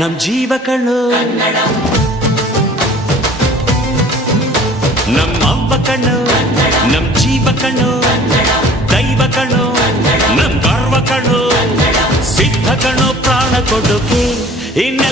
ನಮ್ ಜೀವ ಕಣ್ಣು. ನಮ್ಮ ಅವ್ವ ಕಣ್ಣು, ನಮ್ ಜೀವ ಕಣ್ಣು. ದೈವ ಕಣು ನಮ್ ಗರ್ವ ಕಣು ಸಿದ್ಧ ಕಣು ಪ್ರಾಣ ಕೊಡುಗೆ. ಇನ್ನೆಲ್ಲ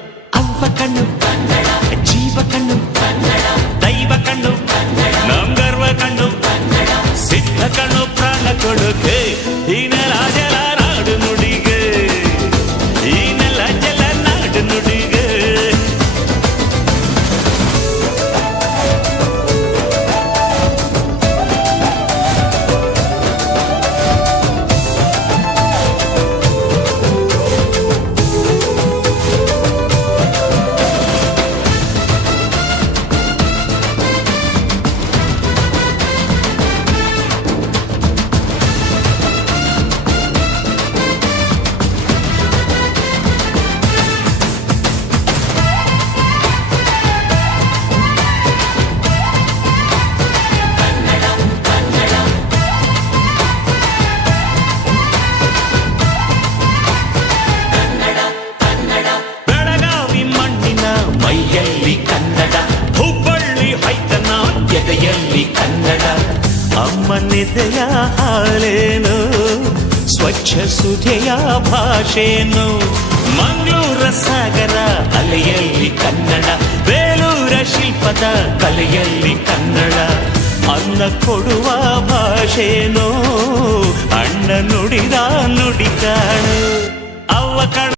ಅವ್ವ ಕಣ್ಣು ಜೀವ ಕಣ್ಣು ದೈವ ಕಣ್ಣು ಅಮ್ಮನೆದೆಯ ಹಾಲೇನು? ಸ್ವಚ್ಛ ಸುಧೆಯ ಭಾಷೆನು ಮಂಗಳೂರ ಸಾಗರ ಅಲೆಯಲ್ಲಿ ಕನ್ನಡ, ಬೇಲೂರ ಶಿಲ್ಪದ ಕಲೆಯಲ್ಲಿ ಕನ್ನಡ. ಅನ್ನ ಕೊಡುವ ಭಾಷೆನೋ ಅಣ್ಣ ನುಡಿದ ನುಡಿ ಕಣ